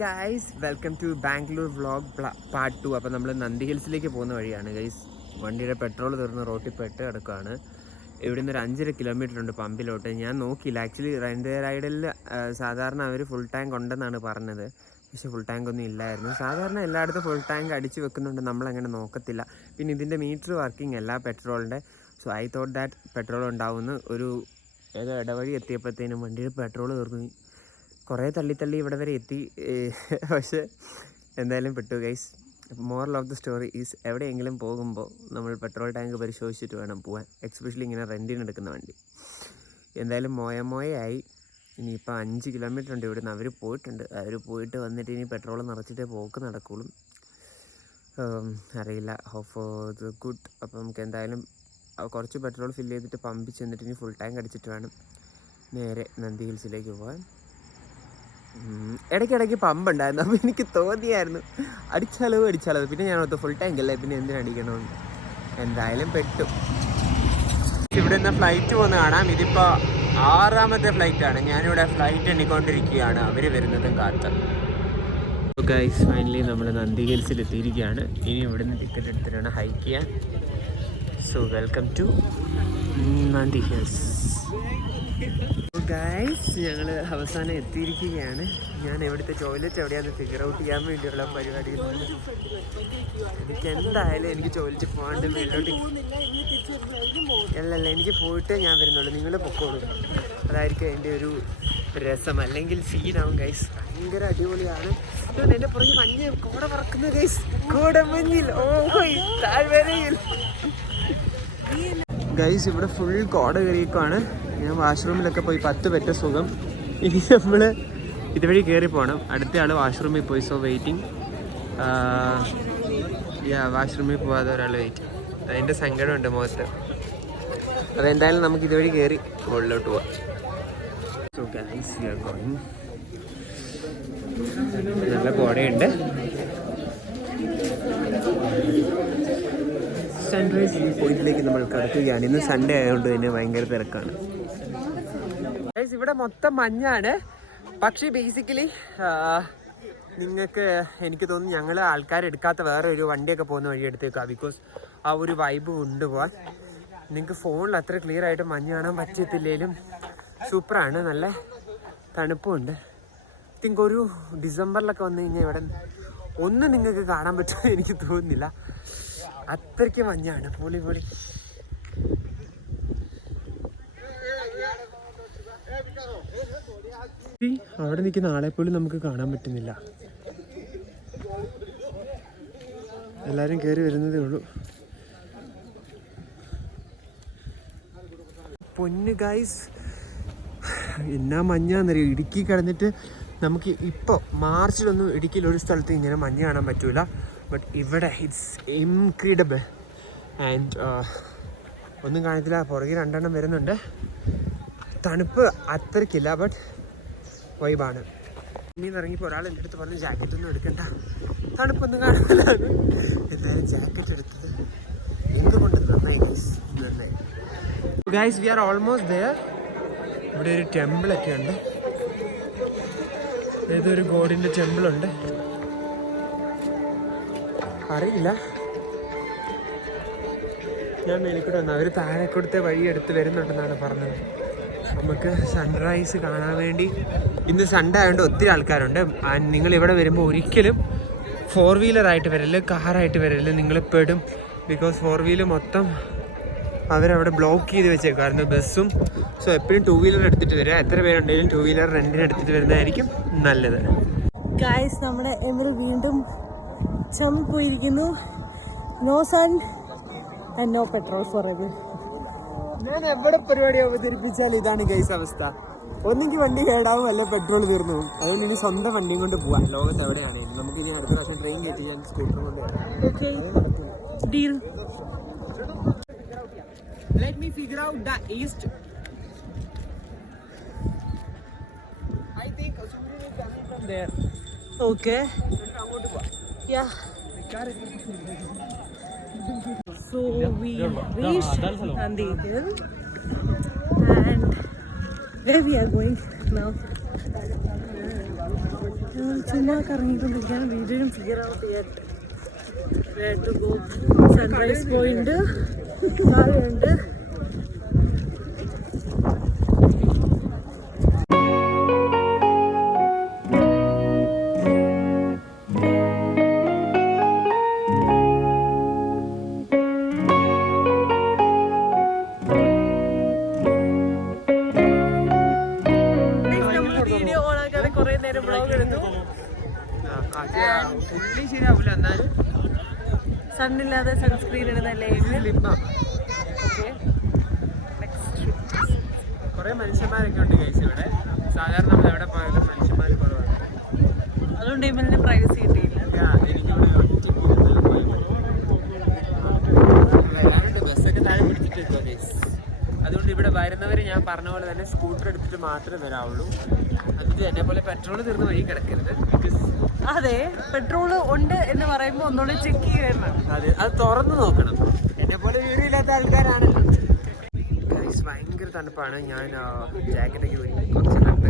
Guys welcome to Bangalore vlog part 2. അപ്പോൾ നമ്മൾ നന്ദി ഹിൽസിലേക്ക് പോകുന്ന വഴിയാണ് ഗൈസ്. വണ്ടിയുടെ പെട്രോൾ തീർന്ന് റോട്ടിൽ പെട്ട് കിടക്കുകയാണ്. ഇവിടെ നിന്ന് ഒരു 5.5 കിലോമീറ്റർ ഉണ്ട് പമ്പിലോട്ട്. ഞാൻ നോക്കിയില്ല ആക്ച്വലി. റെൻ്റ് റൈഡിൽ സാധാരണ അവർ ഫുൾ ടാങ്ക് ഉണ്ടെന്നാണ് പറഞ്ഞത്, പക്ഷേ ഫുൾ ടാങ്ക് ഒന്നും ഇല്ലായിരുന്നു. സാധാരണ എല്ലായിടത്തും ഫുൾ ടാങ്ക് അടിച്ച് വെക്കുന്നുണ്ട്, നമ്മളങ്ങനെ നോക്കത്തില്ല. പിന്നെ ഇതിൻ്റെ മീറ്റർ വർക്കിംഗ് അല്ല പെട്രോളിൻ്റെ. So I thought that petrol ഉണ്ടാവുമെന്ന്. ഒരു ഏതോ ഇടവഴി എത്തിയപ്പോഴത്തേനും വണ്ടിയുടെ പെട്രോൾ തീർന്നു. കുറേ തള്ളി ഇവിടെ വരെ എത്തി, പക്ഷേ എന്തായാലും പെട്ടു guys. Moral of the story is, എവിടെയെങ്കിലും പോകുമ്പോൾ നമ്മൾ പെട്രോൾ ടാങ്ക് പരിശോധിച്ചിട്ട് വേണം പോകാൻ, എക്സ്പെഷ്യലി ഇങ്ങനെ റെൻറ്റിന് എടുക്കുന്ന വണ്ടി. എന്തായാലും മോയയായി. ഇനിയിപ്പോൾ 5 കിലോമീറ്റർ ഉണ്ട് ഇവിടുന്ന്. അവർ പോയിട്ട് വന്നിട്ട് ഇനി പെട്രോൾ നിറച്ചിട്ടേ പോക്ക് നടക്കുള്ളൂ. അറിയില്ല, ഹോപ്പ് ദ ഗുഡ്. അപ്പം നമുക്ക് എന്തായാലും കുറച്ച് പെട്രോൾ ഫില്ല് ചെയ്തിട്ട് പമ്പിൽ ചെന്നിട്ട് ഇനി ഫുൾ ടാങ്ക് അടിച്ചിട്ട് വേണം നേരെ നന്ദി ഹിൽസിലേക്ക് പോകാൻ. ഇടയ്ക്കിടയ്ക്ക് പമ്പ് ഉണ്ടായിരുന്നു, അപ്പോൾ എനിക്ക് തോന്നിയായിരുന്നു അടിച്ചാലോ. പിന്നെ ഞാൻ ഓർത്ത് ഫുൾ ടാങ്ക് അല്ലേ, പിന്നെ എന്തിനടിക്കണമെന്ന്. എന്തായാലും പെട്ടു. ഇവിടെ നിന്ന് ഫ്ലൈറ്റ് പോകുന്ന കാണാം. ഇതിപ്പോൾ 6ാമത്തെ ഫ്ലൈറ്റാണ്. ഞാനിവിടെ ഫ്ലൈറ്റ് എണ്ണിക്കൊണ്ടിരിക്കുകയാണ്, അവർ വരുന്നതും കാത്ത്. ഗൈസ് ഫൈനലി നമ്മൾ നന്ദി ഹിൽസിൽ എത്തിയിരിക്കുകയാണ്. ഇനി ഇവിടുന്ന് ടിക്കറ്റ് എടുത്തിട്ടാണ് ഹൈക്ക് ചെയ്യാൻ. സോ വെൽക്കം ടു നന്ദി ഹിൽസ്. ഗൈസ് ഞങ്ങൾ അവസാനം എത്തിയിരിക്കുകയാണ്. ഞാൻ ഇവിടുത്തെ ടോയ്ലറ്റ് എവിടെയാണെന്ന് ഫിഗർ ഔട്ട് ചെയ്യാൻ വേണ്ടിയുള്ള പരിപാടികളാണ്. എനിക്ക് എന്തായാലും എനിക്ക് ടോയ്ലറ്റ് പോകാണ്ട് മേലോട്ട് അല്ലല്ല, എനിക്ക് പോയിട്ട് ഞാൻ വരുന്നുള്ളൂ. നിങ്ങൾ പൊക്കോളൂ, അതായിരിക്കും എൻ്റെ ഒരു രസം. അല്ലെങ്കിൽ സീനാവും ഗൈസ്. ഭയങ്കര അടിപൊളിയാണ്. എൻ്റെ പുറകെ മഞ്ഞ് കോട പറക്കുന്ന ഗൈസ്, കോടമഞ്ഞിൽ. ഓ താഴ്വരയിൽ ഗൈസ് ഇവിടെ ഫുൾ കോട കയറിയേക്കാണ്. ഞാൻ വാഷ്റൂമിലൊക്കെ പോയി 10 പെറ്റ സുഖം. ഇനി നമ്മൾ ഇതുവഴി കയറി പോകണം. അടുത്ത ആൾ വാഷ്റൂമിൽ പോയി. So waiting. വാഷ്റൂമിൽ പോകാതെ ഒരാൾ വെയിറ്റ്. അതിൻ്റെ സങ്കടമുണ്ട് മുഖത്ത്. അപ്പോൾ എന്തായാലും നമുക്ക് ഇതുവഴി കയറി മുകളിലോട്ട് പോവാം. So guys we are going. നല്ല കോടയുണ്ട്. സൺറൈസ് വ്യൂ പോയിന്റിലേക്ക് നമ്മൾ കടക്കുകയാണ്. ഇന്ന് സൺഡേ ആയതുകൊണ്ട് തന്നെ ഭയങ്കര തിരക്കാണ്. ഇവിടെ മൊത്തം മഞ്ഞാണ്. പക്ഷേ ബേസിക്കലി നിങ്ങൾക്ക് എനിക്ക് തോന്നുന്നു ഞങ്ങൾ ആൾക്കാരെടുക്കാത്ത വേറെ ഒരു വണ്ടിയൊക്കെ പോകുന്ന വഴി എടുത്തേക്കാം. ബിക്കോസ് ആ ഒരു വൈബ് കൊണ്ടുപോകാൻ. നിങ്ങൾക്ക് ഫോണിൽ അത്ര ക്ലിയർ ആയിട്ട് മഞ്ഞ് കാണാൻ പറ്റത്തില്ലെങ്കിലും സൂപ്പറാണ്. നല്ല തണുപ്പുണ്ട്. തിങ്ക് ഒരു ഡിസംബറിലൊക്കെ വന്നു കഴിഞ്ഞാൽ ഇവിടെ ഒന്നും നിങ്ങൾക്ക് കാണാൻ പറ്റുമെന്ന് എനിക്ക് തോന്നുന്നില്ല. അത്രയ്ക്ക് മഞ്ഞാണ്. പൊളി. അവിടെ നിൽക്കുന്ന ആളെ പോലും നമുക്ക് കാണാൻ പറ്റുന്നില്ല. എല്ലാവരും കയറി വരുന്നതേ ഉള്ളൂ. പൊന്നു ഗൈസ്, എന്നാ മഞ്ഞാന്നറിയോ. ഇടുക്കി കിടന്നിട്ട് നമുക്ക് ഇപ്പോൾ മാർച്ചിലൊന്നും ഇടുക്കിയിൽ ഒരു സ്ഥലത്ത് ഇങ്ങനെ മഞ്ഞ് കാണാൻ പറ്റൂല. ബട്ട് ഇവിടെ ഇറ്റ്സ് ഇൻക്രീഡിബിൾ. ആൻഡ് ഒന്നും കാണത്തില്ല. പുറകെ 2 എണ്ണം വരുന്നുണ്ട്. തണുപ്പ് അത്രയ്ക്കില്ല, ബട്ട് വൈബാണ്. ഇനി ഇറങ്ങിയപ്പോൾ ഒരാൾ എൻ്റെ അടുത്ത് പറഞ്ഞു ജാക്കറ്റൊന്നും എടുക്കണ്ട, തണുപ്പൊന്നും കാണുന്നില്ല. എന്തായാലും ജാക്കറ്റ് എടുത്തത് എന്തുകൊണ്ട് നന്നായി guys. We are almost there. ഇവിടെ ഒരു ടെമ്പിളൊക്കെ ഉണ്ട്. ഏതൊരു ഗോഡിൻ്റെ ടെമ്പിളുണ്ട്, അറിയില്ല. ഞാൻ മേലിക്കൂടെ വന്നു. അവർ താഴെക്കൂടത്തെ വഴി എടുത്ത് വരുന്നുണ്ടെന്നാണ് പറഞ്ഞത്. നമുക്ക് സൺറൈസ് കാണാൻ വേണ്ടി ഇന്ന് സൺഡേ ആയതുകൊണ്ട് ഒത്തിരി ആൾക്കാരുണ്ട്. നിങ്ങൾ ഇവിടെ വരുമ്പോൾ ഒരിക്കലും 4 വീലറായിട്ട് വരല്, കാറായിട്ട് വരല്. നിങ്ങൾ പെടും. ബിക്കോസ് 4 വീലർ മൊത്തം അവരവിടെ ബ്ലോക്ക് ചെയ്ത് വെച്ചേക്കായിരുന്നു, ബസ്സും. സോ എപ്പോഴും 2 വീലർ എടുത്തിട്ട് വരിക. എത്ര പേരുണ്ടെങ്കിലും 2 വീലർ റെൻറ്റിന് എടുത്തിട്ട് വരുന്നതായിരിക്കും നല്ലത്. ഗൈസ് നമ്മുടെ എമിൽ വീണ്ടും ചമ്മി പോയിരിക്കുന്നു. No sun and no petrol forever. ഞാൻ എവിടെ പരിപാടി അവതരിപ്പിച്ചാൽ ഇതാണ് ഗൈസ് അവസ്ഥ. ഒന്നെങ്കിൽ വണ്ടി കേടാവും, അല്ല പെട്രോൾ തീർന്നു പോകും. അതുകൊണ്ട് ഇനി സ്വന്തം വണ്ടിയും കൊണ്ട് പോവാം. ലോകത്ത് എവിടെയാണെങ്കിലും നമുക്ക് ഇനി അടുത്ത പ്രാവശ്യം ട്രെയിൻ കയറ്റി ഞാൻ സ്കൂട്ടർ കൊണ്ട് Let me figure out the east. I think Asumni is coming from there. Okay. Yeah. So we reached Nandi Hill, and where we are going now? ചുമ്മാ കറങ്ങിക്കൊണ്ടിരിക്കാൻ വീടിനും ഫിഗർ ഔട്ട് ചെയ്യട്ടെ. Where to go? Sunrise Point താഴെയുണ്ട്. Video ഓണാക്കാതെ കുറെ നേരം blog എടുത്തു. പുള്ളി ശരിയാവില്ല, എന്നാലും സണ്ണില്ലാതെ സൺസ്ക്രീൻ ഇടുന്നല്ലേ. കുറെ മനുഷ്യന്മാരൊക്കെ ഉണ്ട് ഗൈസ് ഇവിടെ. സാധാരണ നമ്മൾ എവിടെ പോയാലും മനുഷ്യന്മാർ കുറവാണ്. അതുകൊണ്ട് ഇവലിന് പ്രൈവസി കിട്ടിയില്ല. ബസ്സൊക്കെ താഴെ പിടിച്ചിട്ട് വെക്കുക ഗൈസ്. അതുകൊണ്ട് ഇവിടെ വരുന്നവർ ഞാൻ പറഞ്ഞ പോലെ തന്നെ സ്കൂട്ടർ എടുത്തിട്ട് മാത്രമേ വരാവുള്ളൂ. എന്നിട്ട് എന്നെ പോലെ പെട്രോൾ തീർന്ന് വഴി കിടക്കരുത്. അതെ, പെട്രോൾ ഉണ്ട് എന്ന് പറയുമ്പോൾ ഒന്നുകൂടെ ചെക്ക് ചെയ്യണം. അതെ, അത് തുറന്നു നോക്കണം. എന്നെ പോലെ വീടില്ലാത്ത ആൾക്കാരാണല്ലോ. ഗൈസ് ഭയങ്കര തണുപ്പാണ്. ഞാൻ ജാക്കറ്റൊക്കെ കുറച്ച് തണുപ്പ്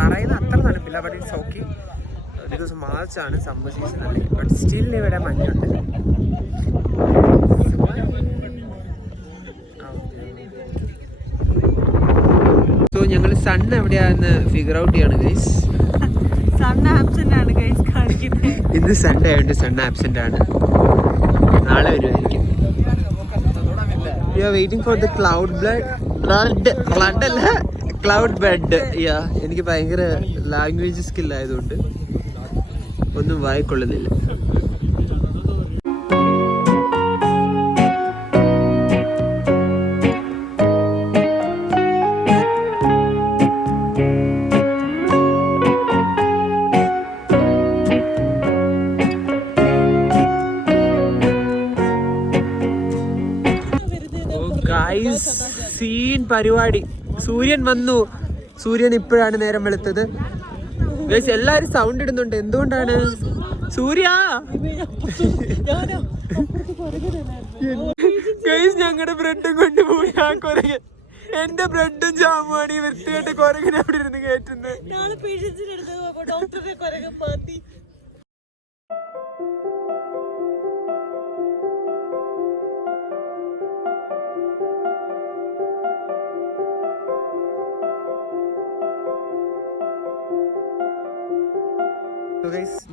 പറയുന്ന അത്ര തണുപ്പില്ല. ബട്ട് ഇറ്റ്സ് ഓക്കെ ബിക്കോസ് മാർച്ചാണ്, സമ്മർ സീസൺ അല്ലേ. ബട്ട് സ്റ്റിൽ ഇവിടെ മഞ്ഞുണ്ട്. സോ ഞങ്ങൾ സൺ എവിടെയാണെന്ന് ഫിഗർ ഔട്ട് ചെയ്യാണ് ഗൈസ്. സൺ ആബ്സെന്റ് ആണ് ഗൈസ് കാണിക്കുന്നത്. ഇന്ന് സൺഡേ ആയതുകൊണ്ട് സൺ ആബ്സെന്റ് ആണ്. നാളെ വരുമായിരിക്കും. You are waiting for the cloud flood അല്ല, ക്ലൗഡ് ബെഡ്. എനിക്ക് ഭയങ്കര ലാംഗ്വേജ് സ്കിൽ ആയതുകൊണ്ട് ഒന്നും വായിക്കൊള്ളുന്നില്ല. സീൻ പരിപാടി. സൂര്യൻ വന്നു. സൂര്യൻ ഇപ്പോഴാണ് നേരം വെളുത്തത്. ഗൈസ് എല്ലാരും സൗണ്ട് ഇടുന്നുണ്ട്. എന്തുകൊണ്ടാണ്? സൂര്യ ഗൈസ് ഞങ്ങളുടെ ബ്രെഡും കൊണ്ടുപോയി ആ കൊരകൻ. എന്റെ ബ്രെഡും ജാമുമാണ് ഈ വൃത്തികെട്ട കൊരകൻ അവിടെ ഇരുന്ന് കയറ്റുന്നത്.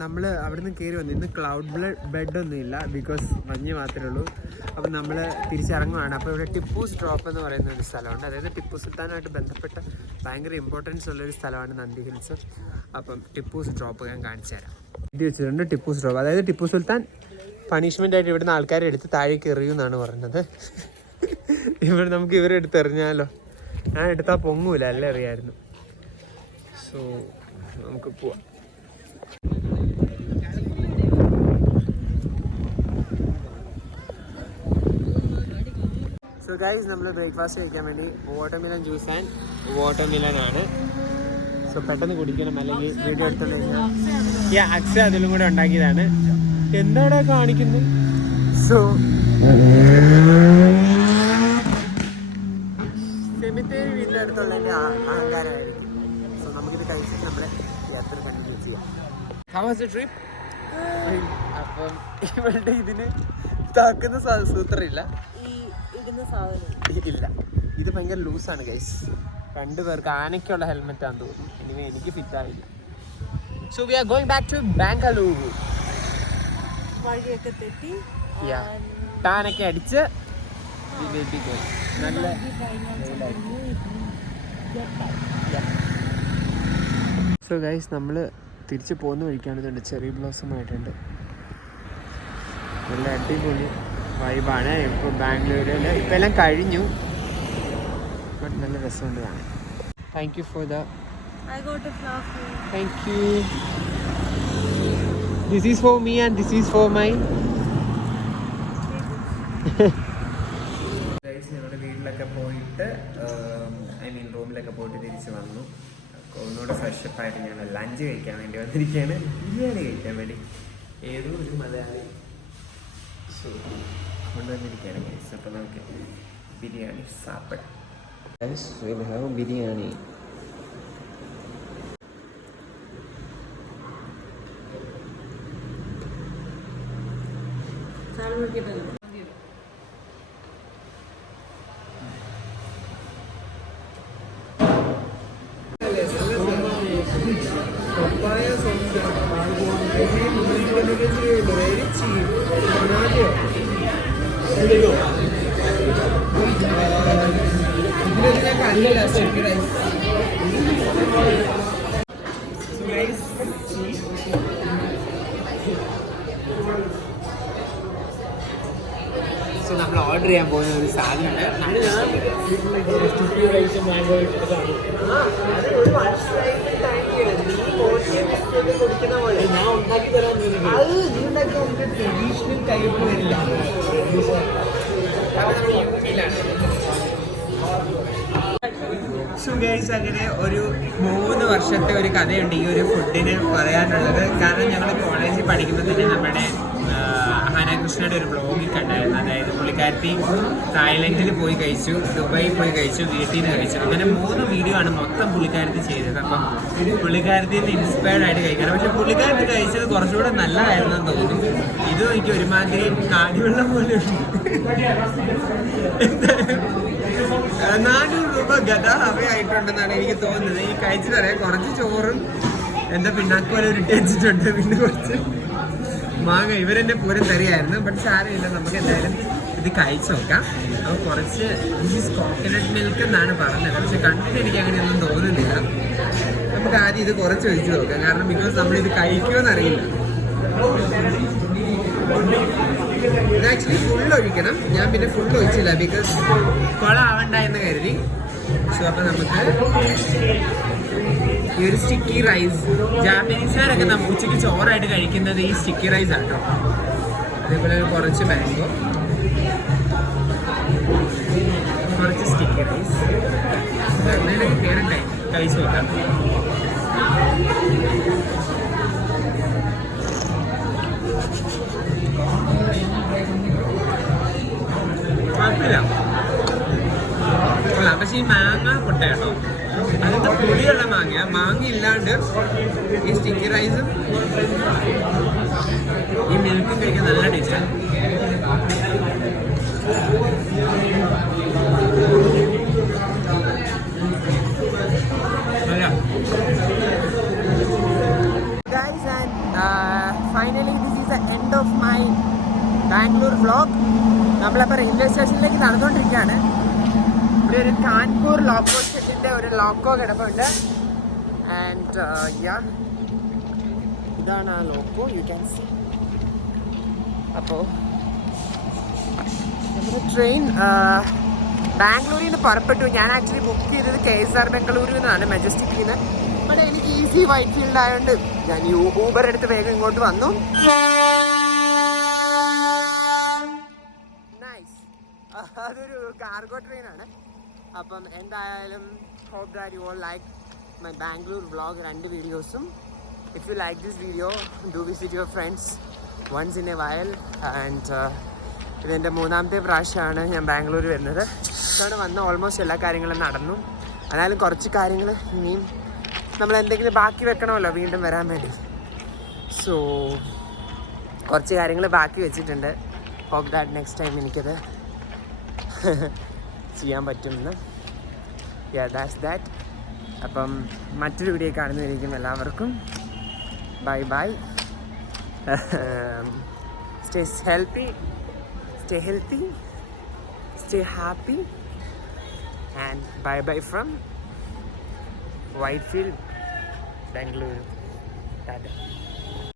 നമ്മൾ അവിടെ നിന്ന് കയറി വന്നു. ഇന്ന് ക്ലൗഡ് ബെഡ് ഒന്നും ഇല്ല, ബിക്കോസ് മഞ്ഞ് മാത്രമേ ഉള്ളൂ. അപ്പം നമ്മൾ തിരിച്ചിറങ്ങുവാണ്. അപ്പോൾ ഇവിടെ ടിപ്പൂസ് ഡ്രോപ്പ് എന്ന് പറയുന്ന ഒരു സ്ഥലമുണ്ട്. അതായത് ടിപ്പു സുൽത്താനായിട്ട് ബന്ധപ്പെട്ട ഭയങ്കര ഇമ്പോർട്ടൻസ് ഉള്ളൊരു സ്ഥലമാണ് നന്ദി ഹിൽസ്. അപ്പം ടിപ്പൂസ് ഡ്രോപ്പ് ഞാൻ കാണിച്ചു തരാം. ഇത് വെച്ചിട്ടുണ്ട് ടിപ്പൂസ് ഡ്രോപ്പ്. അതായത് ടിപ്പു സുൽത്താൻ പണിഷ്മെൻ്റ് ആയിട്ട് ഇവിടുന്ന് ആൾക്കാരെ എടുത്ത് താഴേക്ക് എറിയുമെന്നാണ് പറഞ്ഞത്. ഇവിടെ നമുക്ക് ഇവരെ എടുത്ത് എറിഞ്ഞാലോ? ഞാൻ എടുത്താൽ പൊങ്ങൂല, അല്ല എറിയായിരുന്നു. സോ നമുക്ക് പോവാം. സോ ഗൈസ് നമ്മൾ ബ്രേക്ക്ഫാസ്റ്റ് കഴിക്കാൻ വേണ്ടി വാട്ടർമെലൺ ജ്യൂസ് ആൻഡ് വാട്ടർമെലൺ ആണ്. സോ പെട്ടെന്ന് കുടിക്കണം, അല്ലെങ്കിൽ വീഡിയോ എടുത്തോണ്ട് കഴിഞ്ഞാൽ അക്സ അതിലും കൂടെ ഉണ്ടാക്കിയതാണ്. എന്താടാ കാണിക്കുന്നത്? സോ സെമിത്തേരി വീടിൻ്റെ അടുത്തുള്ള എൻ്റെ അഹങ്കാരമായിരിക്കും. സോ നമുക്കിത് കഴിച്ചിട്ട് നമ്മുടെ യാത്ര കണ്ടിന്യൂ ചെയ്യാം. How was the trip? അപ്പം ഇവളുടെ ഇതിന് താക്കുന്ന സൂത്രമില്ല. ഇല്ല, ഇത് ഭയങ്കര ലൂസാണ് ഗൈസ്. രണ്ടുപേർക്ക് ആനയ്ക്കുള്ള ഹെൽമെറ്റ് ആണെന്ന് തോന്നുന്നു. ഇനി എനിക്ക് ഫിറ്റ് ആവില്ല. So we are going back to Bengaluru. വഴിയൊക്കെ തെറ്റി ടാനൊക്കെ അടിച്ച് നല്ല സോ ഗൈസ് നമ്മൾ തിരിച്ച് പോകുന്ന വഴിക്കാണെന്നുണ്ട് ചെറി ബ്ലോസം ആയിട്ടുണ്ട്. നല്ല അടിപൊളി വൈബാണ്. ഇപ്പോൾ ബാംഗ്ലൂരിൽ ഇപ്പം എല്ലാം കഴിഞ്ഞു, ബട്ട് നല്ല രസമുണ്ട് കാണാൻ. Thank you for the thank you. This is for me and this is for my. ഞങ്ങളുടെ വീട്ടിലൊക്കെ പോയിട്ട് റൂമിലൊക്കെ പോയിട്ട് തിരിച്ച് വന്നു. ഒന്നുകൂടെ ഫ്രഷപ്പ് ആയിട്ട് ഞങ്ങൾ ലഞ്ച് കഴിക്കാൻ വേണ്ടി വന്നിരിക്കുകയാണ്. ബിരിയാണി കഴിക്കാൻ വേണ്ടി ഏതോ ഒരു മലയാളി കൊണ്ടുവന്നിരിക്കുകയാണ് ഗൈസ്. അപ്പോൾ നമുക്ക് ബിരിയാണി സാപ്പിടാം. ബിരിയാണി സോ നമ്മൾ ഓർഡർ ചെയ്യാൻ പോകുന്ന ഒരു സാധനമാണ്. ട്രഡീഷണൽ ടൈപ്പ് വരില്ല. സോ ഗൈസ്, അങ്ങനെ ഒരു 3 വർഷത്തെ ഒരു കഥയുണ്ട് ഈ ഒരു ഫുഡിന് പറയാനുള്ളത്. കാരണം ഞങ്ങൾ കോളേജിൽ പഠിക്കുമ്പോൾ തന്നെ നമ്മുടെ ഹനാകൃഷ്ണയുടെ ഒരു ബ്ലോഗിൽ കണ്ടായിരുന്നു. അതായത് പുള്ളിക്കാരത്തി തായ്ലൻഡിൽ പോയി കഴിച്ചു, ദുബായിൽ പോയി കഴിച്ചു, വീട്ടിൽ നിന്ന് കഴിച്ചു. അങ്ങനെ 3 വീഡിയോ ആണ് മൊത്തം പുള്ളിക്കാരത്തി ചെയ്തത്. അപ്പം പുള്ളിക്കാരത്തിൽ നിന്ന് ഇൻസ്പയർഡ് ആയിട്ട് കഴിക്കണം. പക്ഷെ പുള്ളിക്കാരത്തി കഴിച്ചത് കുറച്ചുകൂടെ നല്ലതായിരുന്നെന്ന് തോന്നുന്നു. ഇതും എനിക്ക് ഒരുമാതിരി കാടിവെള്ളം പോലെ 400 രൂപ ഗതാ അവയായിട്ടുണ്ടെന്നാണ് എനിക്ക് തോന്നുന്നത്. ഈ കഴിച്ചിട്ടറിയാം. കുറച്ച് ചോറും എന്താ പിന്നാക്കോല ഉരുട്ടി വെച്ചിട്ടുണ്ട്, പിന്നെ കുറച്ച് മാങ്ങ. ഇവരെന്നെ പൂരം തരികയായിരുന്നു. ബട്ട് സാരമില്ല, നമുക്ക് എന്തായാലും ഇത് കഴിച്ചു നോക്കാം. അപ്പോൾ കുറച്ച് ദിസ് കോക്കനട്ട് മിൽക്ക് എന്നാണ് പറഞ്ഞത്. പക്ഷെ കണ്ടിട്ട് എനിക്ക് അങ്ങനെയൊന്നും തോന്നുന്നില്ല. നമുക്ക് ആദ്യം ഇത് കുറച്ച് ഒഴിച്ച് നോക്കാം. കാരണം ബിക്കോസ് നമ്മളിത് കഴിക്കുമെന്ന് അറിയില്ല. ഇത് ആക്ച്വലി ഫുൾ ഒഴിക്കണം. ഞാൻ പിന്നെ ഫുൾ ഒഴിച്ചില്ല, ബിക്കോസ് കൊളാവണ്ട എന്ന് കരുതി. സോ അപ്പം നമുക്ക് ഈ ഒരു സ്റ്റിക്കി റൈസ്, ജാപ്പനീസുകാരൊക്കെ നമുക്ക് ഉച്ചയ്ക്ക് ചോറായിട്ട് കഴിക്കുന്നത് ഈ സ്റ്റിക്കി റൈസ് ആണ് കേട്ടോ. അതേപോലെ കുറച്ച് മാംഗോ, കുറച്ച് സ്റ്റിക്കി റൈസ്. അങ്ങനെ പേരുണ്ടായി കഴിച്ചു നോക്കാം. കുഴപ്പമില്ല, പക്ഷെ ഈ മാങ്ങ പൊട്ട കേട്ടോ. അതിന്റെ പുളിയുള്ള മാങ്ങ ഇല്ലാണ്ട് ഈ സ്റ്റിക്കി റൈസും ഈ മിൽക്കും കഴിക്കാൻ നല്ല ടേസ്റ്റാണ്. Guys, and finally this is the end of my Bangalore vlog. നമ്മളപ്പോൾ റെയിൽവേ സ്റ്റേഷനിലേക്ക് നടന്നുകൊണ്ടിരിക്കുകയാണ്. ഇവിടെ ഒരു കാൺപൂർ ലോക്കോ സെറ്റിൻ്റെ ഒരു ലോക്കോ കിടപ്പുണ്ട്. ആൻഡ് ഇതാണ് ആ ലോക്കോ, യു ക്യാൻ സീ. അപ്പോൾ നമ്മുടെ ട്രെയിൻ ബാംഗ്ലൂരിൽ നിന്ന് പുറപ്പെട്ടു. ഞാൻ ആക്ച്വലി ബുക്ക് ചെയ്തത് KSR ബംഗളൂരു എന്നാണ്, മെജസ്റ്റിക്കിൽ നിന്ന്. ബട്ട് എനിക്ക് ഈസി വൈറ്റ് ഫീൽഡ് ആയതുകൊണ്ട് ഞാൻ ഊബർ എടുത്ത് വേഗം ഇങ്ങോട്ട് വന്നു. അതൊരു കാർഗോ ട്രെയിനാണ്. അപ്പം എന്തായാലും hope that you all like my Bangalore vlog, 2 വീഡിയോസും. If you like this video, do visit your friends once in a while. And ഇതെൻ്റെ 3ാമത്തെ പ്രാവശ്യമാണ് ഞാൻ ബാംഗ്ലൂർ വരുന്നത്. ഇതാണ് വന്ന ഓൾമോസ്റ്റ് എല്ലാ കാര്യങ്ങളും നടന്നു. എന്നാലും കുറച്ച് കാര്യങ്ങൾ ഇനിയും നമ്മൾ എന്തെങ്കിലും ബാക്കി വെക്കണമല്ലോ വീണ്ടും വരാൻ വേണ്ടി. സോ കുറച്ച് കാര്യങ്ങൾ ബാക്കി വെച്ചിട്ടുണ്ട്. hope that next time എനിക്കത് ചെയ്യാൻ പറ്റുമെന്ന്. that's that. അപ്പം മറ്റൊരു വീഡിയോ കാണുന്നതായിരിക്കും. എല്ലാവർക്കും bye bye. stay healthy, stay happy, and bye bye from Whitefield, Bangalore. Tada.